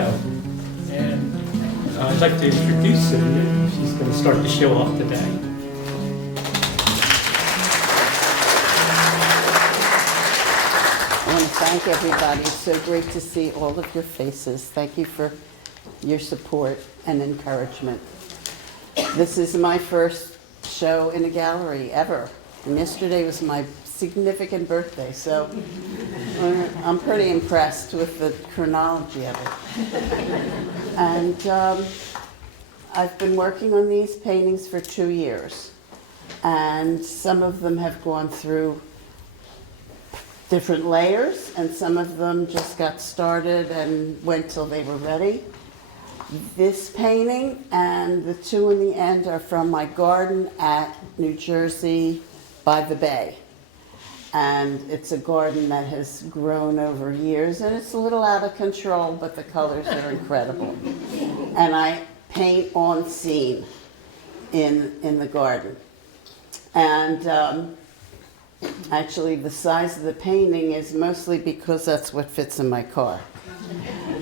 show. And I'd like to introduce Sivia. She's going to start the show off today. I want to thank everybody. It's so great to see all of your faces. Thank you for your support and encouragement. This is my first show in a gallery ever. And yesterday was my significant birthday, so I'm pretty impressed with the chronology of it. And I've been working on these paintings for 2 years. And some of them have gone through different layers, and some of them just got started and went till they were ready. This painting and the two in the end are from my garden at New Jersey by the bay. And it's a garden that has grown over years, and it's a little out of control, but the colors are incredible. And I paint on scene in the garden. And actually, the size of the painting is mostly because that's what fits in my car.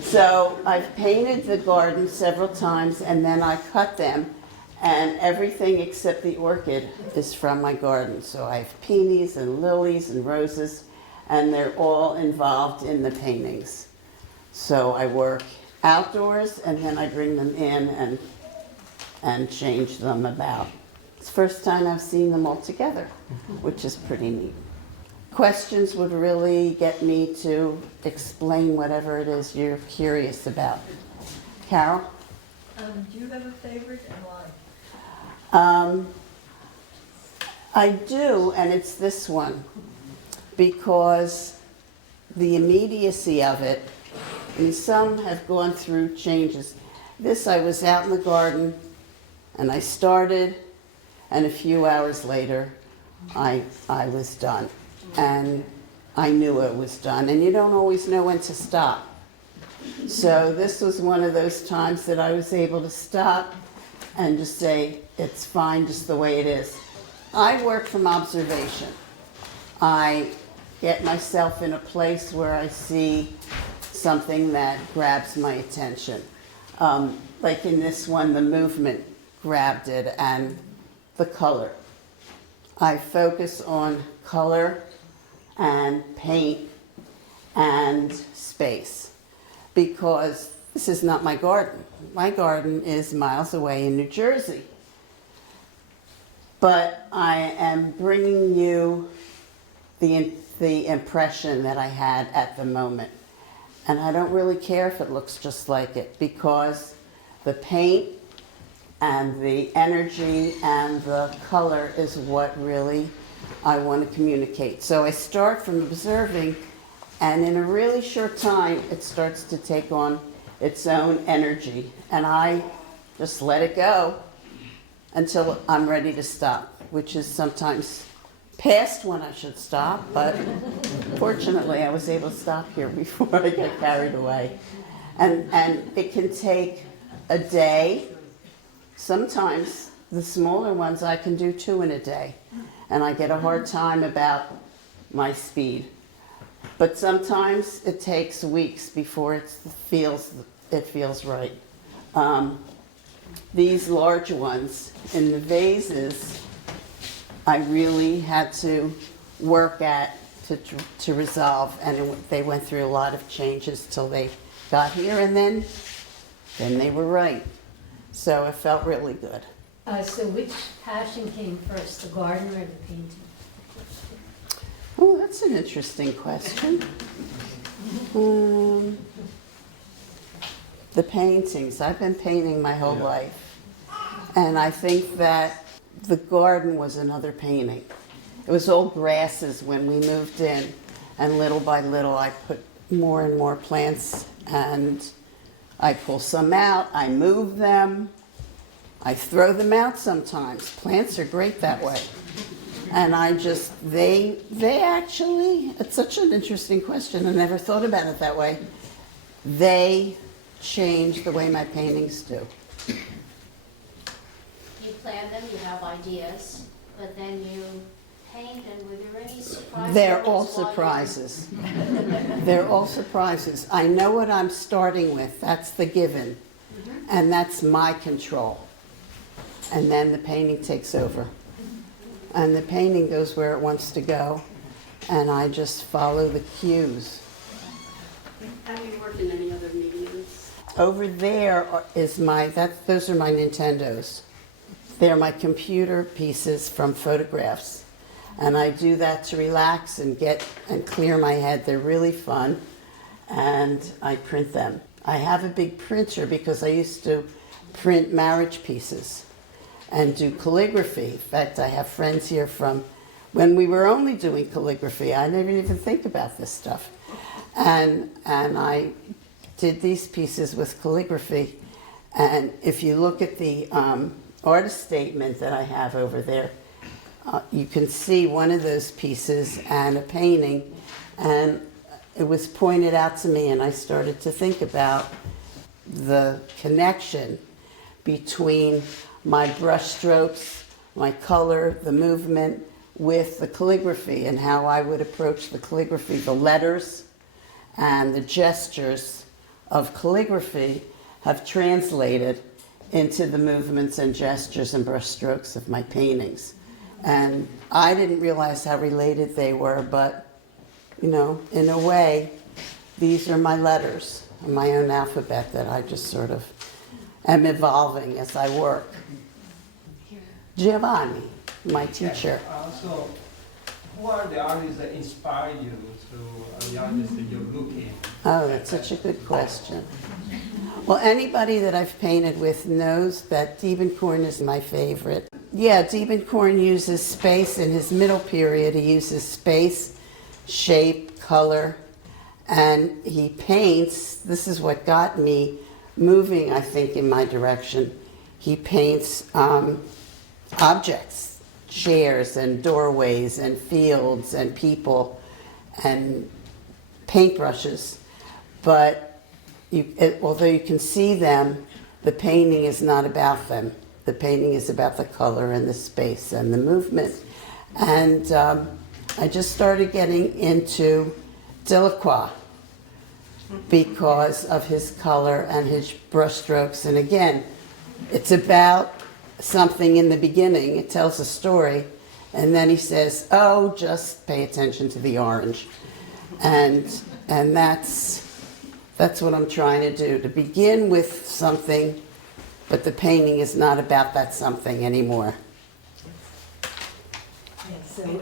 So I've painted the garden several times, and then I cut them, and everything except the orchid is from my garden. So I have peonies and lilies and roses, and they're all involved in the paintings. So I work outdoors, and then I bring them in and change them about. It's the first time I've seen them all together, which is pretty neat. Questions would really get me to explain whatever it is you're curious about. Carol? Do you have a favorite and why? I do, and it's this one, because the immediacy of it, and some have gone through changes. This, I was out in the garden, and I started, and a few hours later, I was done. And I knew it was done. And you don't always know when to stop. So this was one of those times that I was able to stop and just say, it's fine just the way it is. I work from observation. I get myself in a place where I see something that grabs my attention. Like in this one, the movement grabbed it and the color. I focus on color and paint and space, because this is not my garden. My garden is miles away in New Jersey. But I am bringing you the impression that I had at the moment. And I don't really care if it looks just like it, because the paint and the energy and the color is what really I want to communicate. So I start from observing, and in a really short time, it starts to take on its own energy. And I just let it go until I'm ready to stop, which is sometimes past when I should stop, but fortunately I was able to stop here before I get carried away. And it can take a day. Sometimes the smaller ones I can do 2 in a day, and I get a hard time about my speed. But sometimes it takes weeks before it feels right. These large ones in the vases, I really had to work at to resolve, and they went through a lot of changes till they got here, and then they were right. So it felt really good. So which passion came first, the garden or the painting? Oh, that's an interesting question. The paintings. I've been painting my whole life. And I think that the garden was another painting. It was all grasses when we moved in. And little by little, I put more and more plants, and I pull some out, I move them, I throw them out sometimes. Plants are great that way. And I just, they actually, it's such an interesting question. I never thought about it that way. They change the way my paintings do. You plan them, you have ideas, but then you paint, and were there any surprises? They're all while you- surprises. They're all surprises. I know what I'm starting with. That's the given. And that's my control. And then the painting takes over. And the painting goes where it wants to go. And I just follow the cues. Have you worked in any other mediums? Over there those are my Nintendos. They're my computer pieces from photographs. And I do that to relax and clear my head. They're really fun. And I print them. I have a big printer because I used to print marriage pieces and do calligraphy. In fact, I have friends here from when we were only doing calligraphy. I didn't even think about this stuff. And I did these pieces with calligraphy. And if you look at the artist statement that I have over there, you can see one of those pieces and a painting. And it was pointed out to me, and I started to think about the connection between my brush strokes, my color, the movement, with the calligraphy, and how I would approach the calligraphy. The letters and the gestures of calligraphy have translated into the movements and gestures and brush strokes of my paintings. And I didn't realize how related they were, but you know, in a way, these are my letters, my own alphabet that I just sort of am evolving as I work. Giovanni, my teacher. So, who are the artists that inspire you to the artists that you're looking? Oh, that's such a good question. Well, anybody that I've painted with knows that Diebenkorn is my favorite. Yeah, Diebenkorn uses space. In his middle period, he uses space, shape, color, and he paints. This is what got me moving, I think, in my direction. He paints objects, chairs and doorways and fields and people and paintbrushes. But although you can see them, the painting is not about them. The painting is about the color and the space and the movement. And I just started getting into Delacroix because of his color and his brushstrokes. And again, it's about something in the beginning. It tells a story. And then he says, oh, just pay attention to the orange. And that's what I'm trying to do, to begin with something, but the painting is not about that something anymore. So,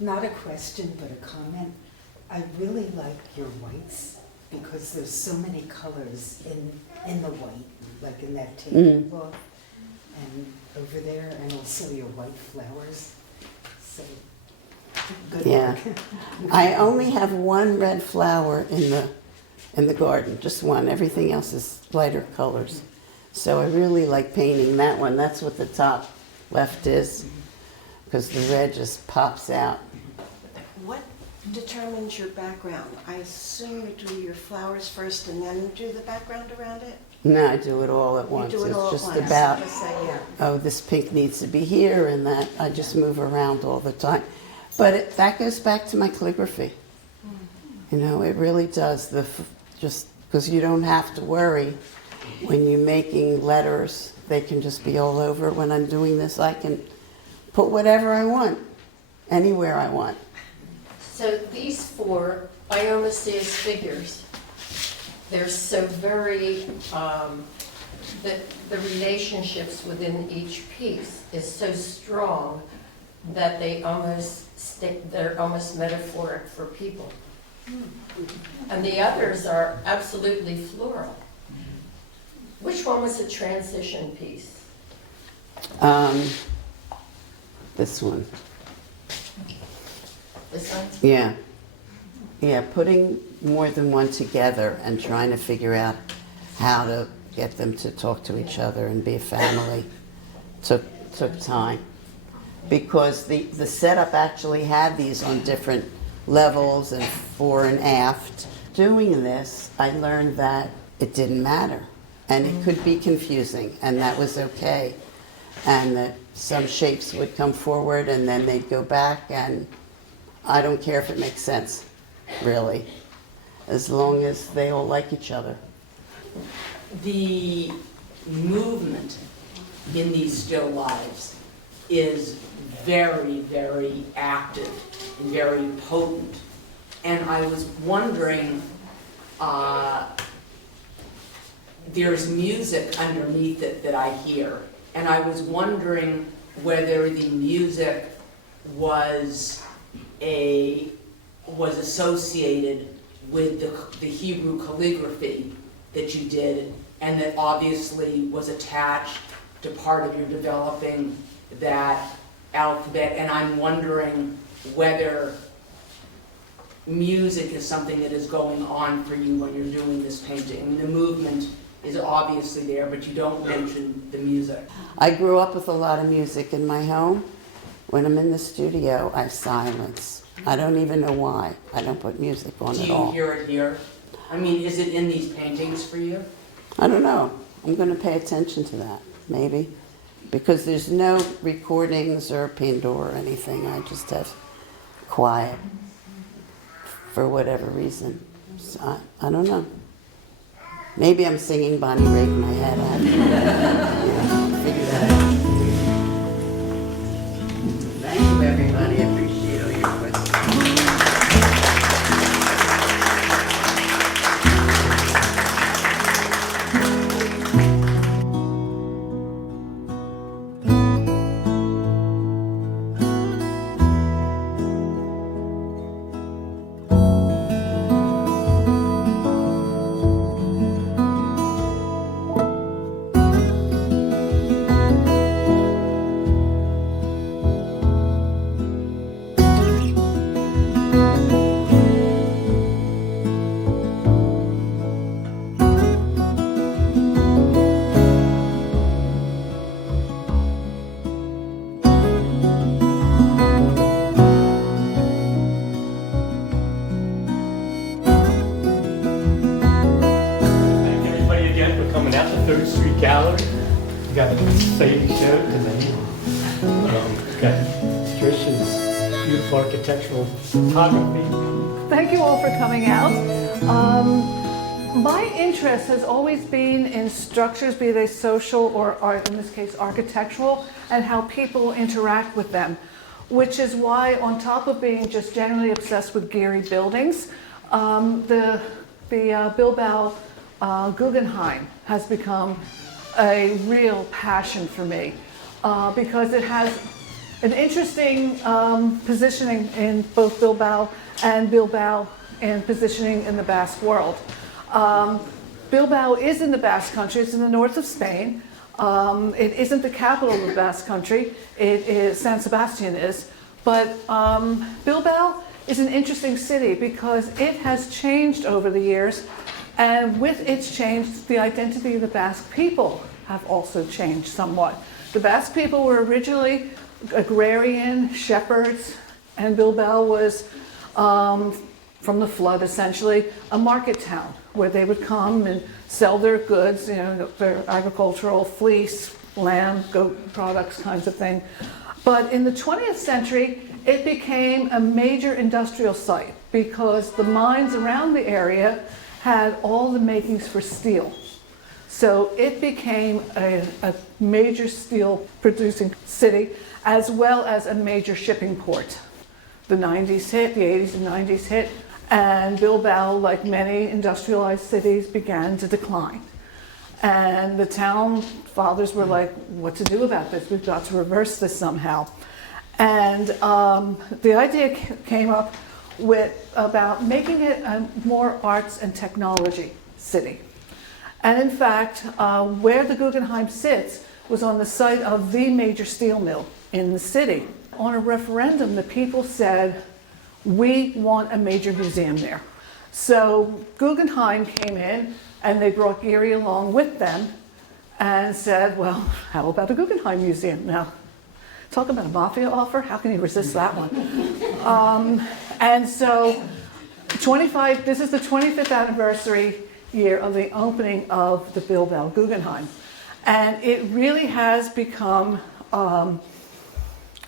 not a question, but a comment. I really like your whites because there's so many colors in the white, like in that tablecloth and over there, and also your white flowers. So, good Yeah. work. I only have one red flower in the garden, just one. Everything else is lighter colors. So I really like painting that one. That's what the top left is, because the red just pops out. What determines your background? I assume you do your flowers first and then do the background around it? No, I do it all at once. You do it all It's at just once. about, Just say, yeah. oh, this pink needs to be here and that. I just move around all the time. But that goes back to my calligraphy. You know, it really does. Just because you don't have to worry when you're making letters. They can just be all over. When I'm doing this, I can put whatever I want, anywhere I want. So these four, I almost see as figures. They're so very, the relationships within each piece is so strong that they're almost metaphoric for people. And the others are absolutely floral. Which one was a transition piece? This one. This one? Yeah. Yeah, putting more than one together and trying to figure out how to get them to talk to each other and be a family took time. Because the setup actually had these on different levels and fore and aft. Doing this, I learned that it didn't matter. And it could be confusing, and that was okay. And that some shapes would come forward and then they'd go back, and I don't care if it makes sense, really, as long as they all like each other. The movement in these still lives is very, very active and very potent. And I was wondering, there's music underneath it that I hear. And I was wondering whether the music was associated with the Hebrew calligraphy that you did, and that obviously was attached to part of your developing that alphabet. And I'm wondering whether music is something that is going on for you when you're doing this painting. I mean, the movement is obviously there, but you don't mention the music. I grew up with a lot of music in my home. When I'm in the studio, I have silence. I don't even know why. I don't put music on at all. Do you hear it here? I mean, is it in these paintings for you? I don't know. I'm going to pay attention to that, maybe. Because there's no recordings or Pandora or anything. I just have quiet for whatever reason. So I don't know. Maybe I'm singing Bonnie Raitt in my head. I have to figure that out. Thank you, everybody. I appreciate all your questions. Third Street Gallery. We got a Sadie show tonight. Got Trish's beautiful architectural photography. Thank you all for coming out. My interest has always been in structures, be they social or in this case architectural, and how people interact with them, which is why, on top of being just generally obsessed with Gehry buildings, the Bilbao Guggenheim has become a real passion for me because it has an interesting positioning in both Bilbao and positioning in the Basque world. Bilbao is in the Basque Country. It's in the north of Spain. It isn't the capital of the Basque Country. It is, San Sebastian is. But Bilbao is an interesting city because it has changed over the years. And with its change, the identity of the Basque people have also changed somewhat. The Basque people were originally agrarian shepherds, and Bilbao was, from the flood essentially, a market town where they would come and sell their goods, you know, their agricultural fleece, lamb, goat products, kinds of thing. But in the 20th century, it became a major industrial site because the mines around the area had all the makings for steel. So it became a major steel producing city as well as a major shipping port. The 90s hit, the 80s and 90s hit, and Bilbao, like many industrialized cities, began to decline. And the town fathers were like, what to do about this? We've got to reverse this somehow. And the idea came up about making it a more arts and technology city. And in fact, where the Guggenheim sits was on the site of the major steel mill in the city. On a referendum, the people said, we want a major museum there. So Guggenheim came in and they brought Gehry along with them and said, well, how about a Guggenheim museum? Now, talk about a mafia offer. How can you resist that one? And so this is the 25th anniversary year of the opening of the Bilbao Guggenheim. And it really has become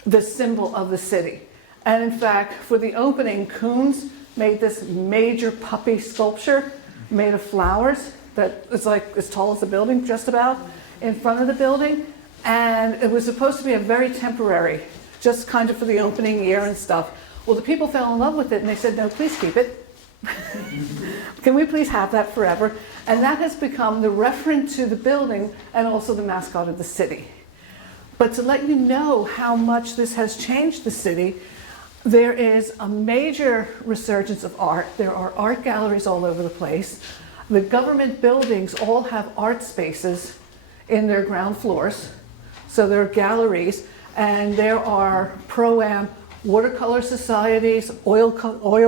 the symbol of the city. And in fact, for the opening, Koons made this major puppy sculpture made of flowers that is like as tall as the building, just about, in front of the building. And it was supposed to be a very temporary, just kind of for the opening year and stuff. Well, the people fell in love with it and they said, no, please keep it. Can we please have that forever? And that has become the reference to the building and also the mascot of the city. But to let you know how much this has changed the city, there is a major resurgence of art. There are art galleries all over the place. The government buildings all have art spaces in their ground floors. So there are galleries, and there are pro-am watercolor societies, oil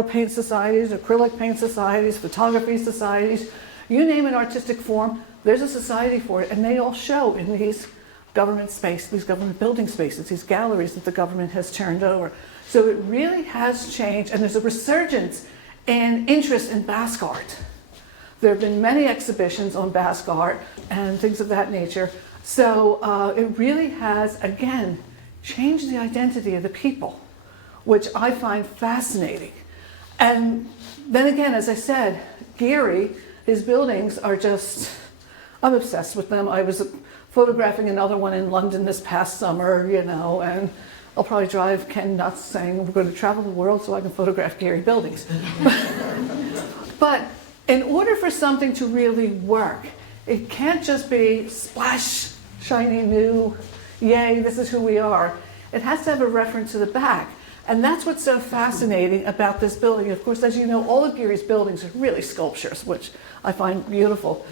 paint societies, acrylic paint societies, photography societies. You name an artistic form, there's a society for it, and they all show in these government spaces, these government building spaces, these galleries that the government has turned over. So it really has changed, and there's a resurgence in interest in Basque art. There have been many exhibitions on Basque art and things of that nature. So it really has, again, changed the identity of the people, which I find fascinating. And then again, as I said, Geary, his buildings are just, I'm obsessed with them. I was photographing another one in London this past summer, you know, and I'll probably drive Ken nuts saying we're going to travel the world so I can photograph Geary buildings. But in order for something to really work, it can't just be splash, shiny new, yay, this is who we are. It has to have a reference to the back. And that's what's so fascinating about this building. Of course, as you know, all of Geary's buildings are really sculptures, which I find beautiful.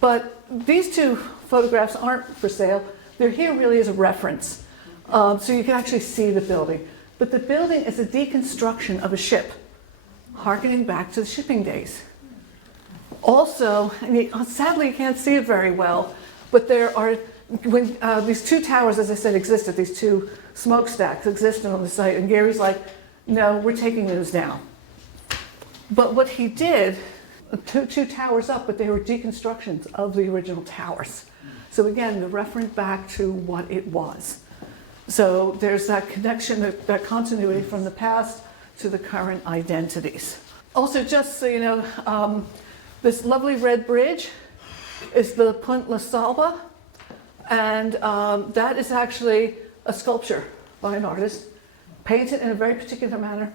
But these two photographs aren't for sale. They're here really as a reference. So you can actually see the building. But the building is a deconstruction of a ship, harkening back to the shipping days. Also, sadly you can't see it very well, but there are, these two towers, as I said, existed, these two smokestacks existed on the site, and Gary's like, no, we're taking those down. But what he did, two towers up, but they were deconstructions of the original towers. So again, the reference back to what it was. So there's that connection, that continuity from the past to the current identities. Also, just so you know, this lovely red bridge is the Punt La Salva, and that is actually a sculpture by an artist, painted in a very particular manner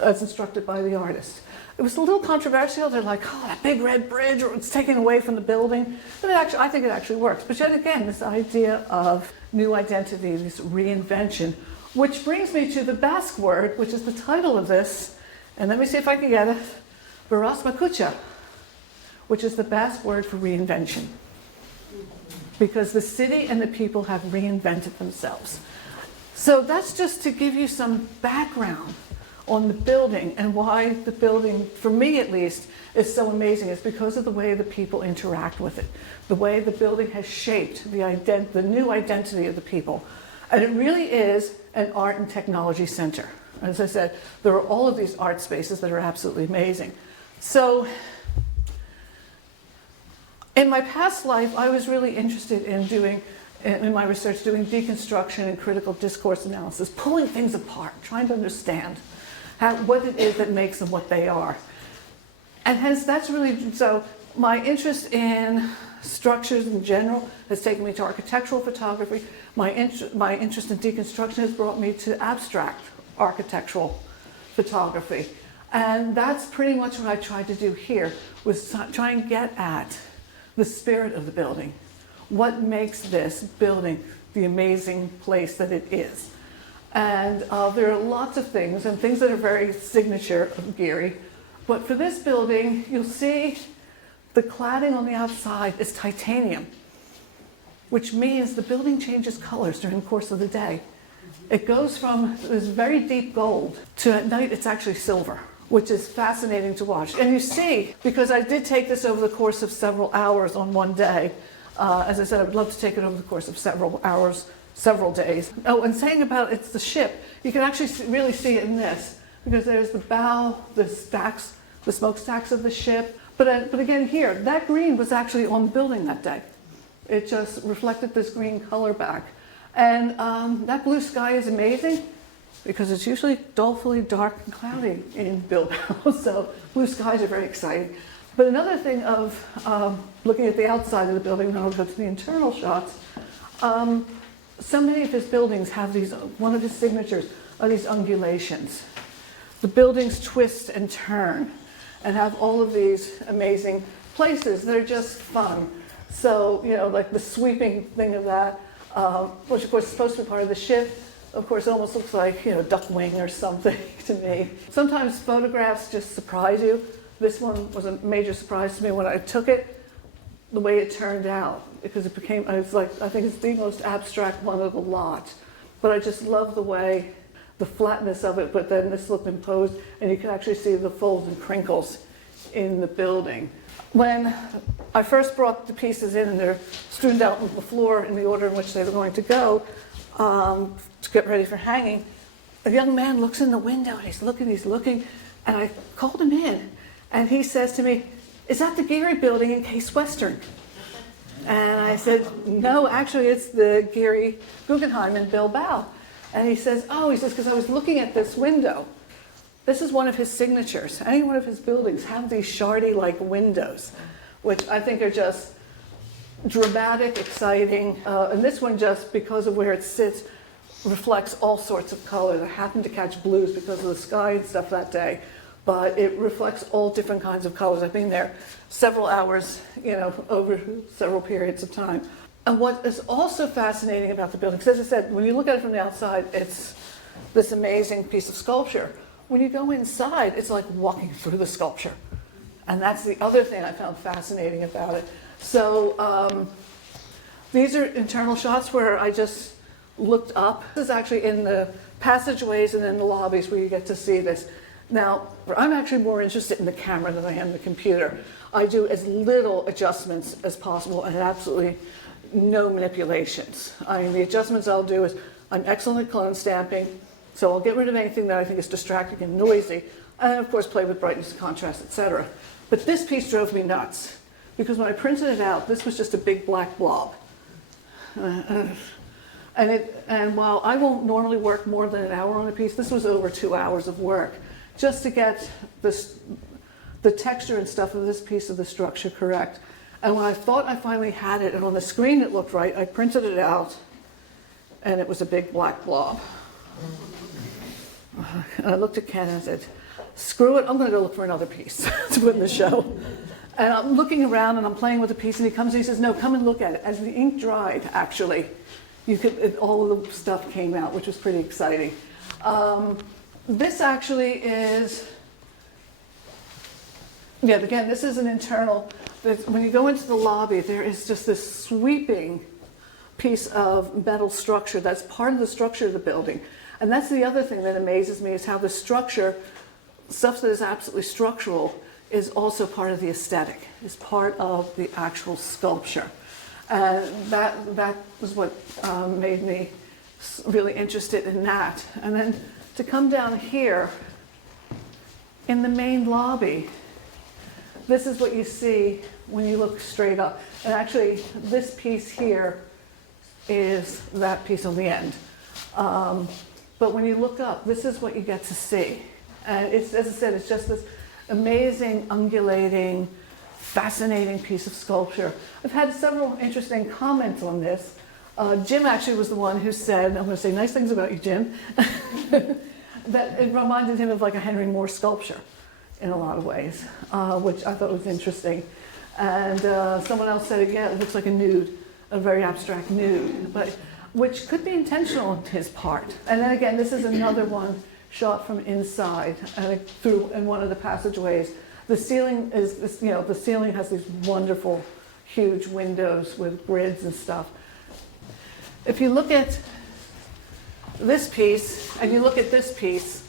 as instructed by the artist. It was a little controversial. They're like, oh, that big red bridge, or it's taken away from the building. But I think it actually works. But yet again, this idea of new identity, this reinvention, which brings me to the Basque word, which is the title of this, and let me see if I can get it, Berrasmakuntza, which is the Basque word for reinvention. Because the city and the people have reinvented themselves. So that's just to give you some background on the building and why the building, for me at least, is so amazing. It's because of the way the people interact with it, the way the building has shaped the new identity of the people. And it really is an art and technology center. As I said, there are all of these art spaces that are absolutely amazing. So in my past life, I was really interested in my research, doing deconstruction and critical discourse analysis, pulling things apart, trying to understand what it is that makes them what they are. And hence, that's really, so my interest in structures in general has taken me to architectural photography. My interest in deconstruction has brought me to abstract architectural photography. And that's pretty much what I tried to do here, was try and get at the spirit of the building. What makes this building the amazing place that it is? And there are lots of things, and things that are very signature of Geary. But for this building, you'll see the cladding on the outside is titanium, which means the building changes colors during the course of the day. It goes from this very deep gold to at night it's actually silver, which is fascinating to watch. And you see, because I did take this over the course of several hours on one day, as I said, I would love to take it over the course of several hours, several days. Oh, and saying about it's the ship, you can actually really see it in this, because there's the bow, the stacks, the smokestacks of the ship. But again here, that green was actually on the building that day. It just reflected this green color back. And that blue sky is amazing because it's usually dolefully dark and cloudy in Bilbao, so blue skies are very exciting. But another thing of looking at the outside of the building, and I'll go to the internal shots, so many of his buildings have these, one of his signatures are these undulations. The buildings twist and turn and have all of these amazing places that are just fun. So, you know, like the sweeping thing of that, which of course is supposed to be part of the ship, of course it almost looks like, you know, duck wing or something to me. Sometimes photographs just surprise you. This one was a major surprise to me when I took it, the way it turned out, because it became, it's like, I think it's the most abstract one of the lot. But I just love the way, the flatness of it, but then this looked imposed, and you can actually see the folds and crinkles in the building. When I first brought the pieces in, and they're strewn out on the floor in the order in which they were going to go, to get ready for hanging, a young man looks in the window, and he's looking, and I called him in, and he says to me, "Is that the Geary building in Case Western?" And I said, "No, actually it's the Geary Guggenheim in Bilbao." And he says, "Oh," he says, "because I was looking at this window." This is one of his signatures. Any one of his buildings have these shardy-like windows, which I think are just dramatic, exciting. And this one, just because of where it sits, reflects all sorts of colors. I happened to catch blues because of the sky and stuff that day, but it reflects all different kinds of colors. I've been there several hours, you know, over several periods of time. And what is also fascinating about the building, because as I said, when you look at it from the outside, it's this amazing piece of sculpture. When you go inside, it's like walking through the sculpture. And that's the other thing I found fascinating about it. So these are internal shots where I just looked up. This is actually in the passageways and in the lobbies where you get to see this. Now, I'm actually more interested in the camera than I am the computer. I do as little adjustments as possible and absolutely no manipulations. I mean, the adjustments I'll do is, I'm excellent at clone stamping, so I'll get rid of anything that I think is distracting and noisy, and of course play with brightness, contrast, etc. But this piece drove me nuts, because when I printed it out, this was just a big black blob. And while I won't normally work more than an hour on a piece, this was over 2 hours of work, just to get the texture and stuff of this piece of the structure correct. And when I thought I finally had it, and on the screen it looked right, I printed it out, and it was a big black blob. And I looked at Ken and I said, "Screw it, I'm going to go look for another piece to put in the show." And I'm looking around, and I'm playing with the piece, and he comes and he says, "No, come and look at it." As the ink dried, actually, all of the stuff came out, which was pretty exciting. This actually is, yeah, again, this is an internal. When you go into the lobby, there is just this sweeping piece of metal structure that's part of the structure of the building. And that's the other thing that amazes me, is how the structure, stuff that is absolutely structural, is also part of the aesthetic, is part of the actual sculpture. And that was what made me really interested in that. And then to come down here, in the main lobby, this is what you see when you look straight up. And actually, this piece here is that piece on the end. But when you look up, this is what you get to see. And it's, as I said, it's just this amazing, undulating, fascinating piece of sculpture. I've had several interesting comments on this. Jim actually was the one who said, I'm going to say nice things about you, Jim, that it reminded him of like a Henry Moore sculpture in a lot of ways, which I thought was interesting. And someone else said, yeah, it looks like a nude, a very abstract nude, but which could be intentional on his part. And then again, this is another one shot from inside and through in one of the passageways. The ceiling is, you know, the ceiling has these wonderful, huge windows with grids and stuff. If you look at this piece and you look at this piece,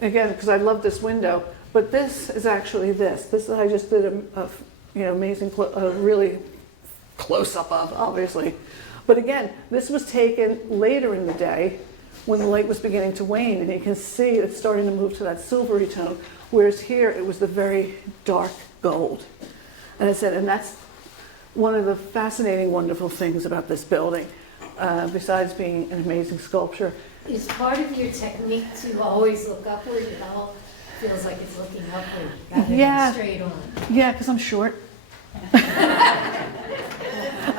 again, because I love this window, but this is actually this. This I just did a you know, amazing, really close up of, obviously. But again, this was taken later in the day when the light was beginning to wane, and you can see it's starting to move to that silvery tone, whereas here it was the very dark gold. And I said, and that's one of the fascinating, wonderful things about this building. besides being an amazing sculpture. Is part of your technique to always look upward? It all feels like it's looking upward rather Yeah. than straight on. Yeah, because I'm short.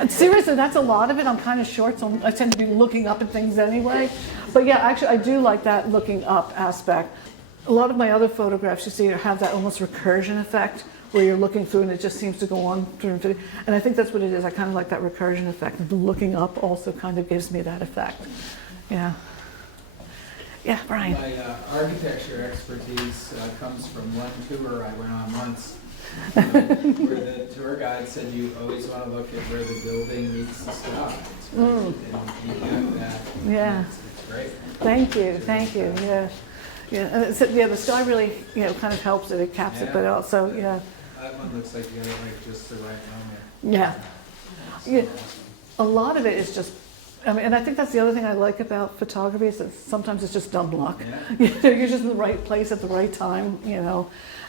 Seriously, that's a lot of it. I'm kind of short, so I tend to be looking up at things anyway. But yeah, actually, I do like that looking up aspect. A lot of my other photographs, you see, have that almost recursion effect, where you're looking through and it just seems to go on through infinity. And I think that's what it is. I kind of like that recursion effect. The looking up also kind of gives me that effect. Yeah. Yeah, Brian. My architecture expertise comes from one tour I went on once, where the tour guide said you always want to look at where the building meets the sky. It's right, and you have that. Yeah. It's great. Thank you. Yeah. Yeah, and the sky really, kind of helps it. It caps it, but also, yeah. That one looks like you got it like just the right moment. Yeah. So Yeah. awesome. A lot of it is just, and I think that's the other thing I like about photography is that sometimes it's just dumb luck. Yeah. You're just in the right place at the right time,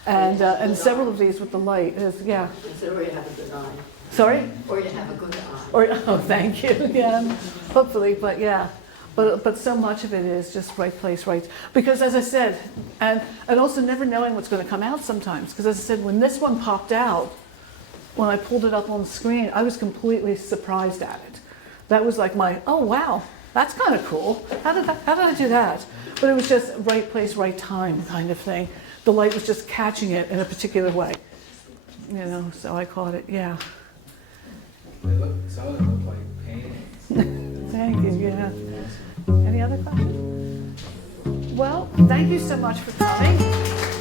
and several of these with the light is, yeah. So you have a good eye. Sorry? Or you have a good eye. Oh, thank you, yeah, hopefully, but yeah. But so much of it is just right place, right, because as I said, and also never knowing what's going to come out sometimes, because as I said, when this one popped out, when I pulled it up on the screen, I was completely surprised at it. That was like oh wow, that's kind of cool. How did I do that? But it was just right place, right time kind of thing. The light was just catching it in a particular way, so I caught it, yeah. Some of them look like paintings. Thank you, yeah. Any other questions? Well, thank you so much for coming.